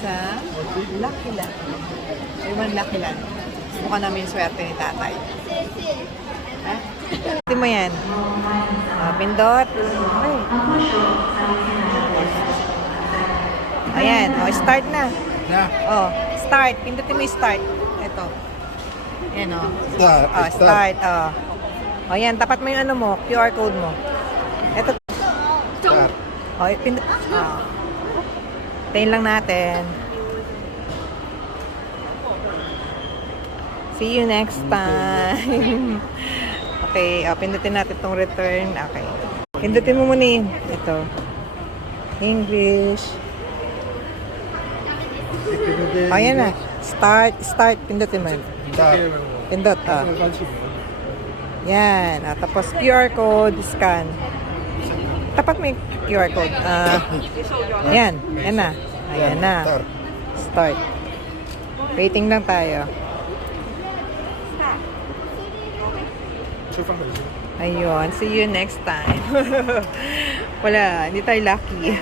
sa Lucky Land. Ayun, Lucky Land. Mukha namin yung swerte ni tatay. Ha? Ito mo yan. Pindot. Okay. Ayan. Start na. Start. Pindutin mo yung start. Ito. Ayan, Start. Ayan. Tapat mo yung ano mo. QR code mo. Ito. Pindot. Tayin lang natin. See you next time. Okay, pindutin natin itong return. Okay. Pindutin mo muna yun. Ito. English. Ayan na. Start. Pindutin mo. Pindot. Yan. Tapos QR code, scan. Tapat mo yung QR code. Yan. Yan na. Ayan na. Start. Waiting lang tayo. Ayun. See you next time. Wala. Hindi tayo lucky.